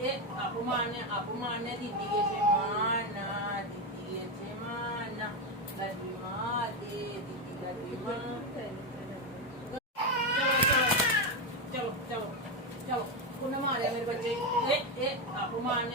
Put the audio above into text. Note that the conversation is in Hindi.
এ अपमान दीदी के से माना दीदी के से माना गरीबी माँ दे दीदी गरीबी माँ चलो चलो चलो चलो उन्हें मारे मेरे बच्चे ए अपमान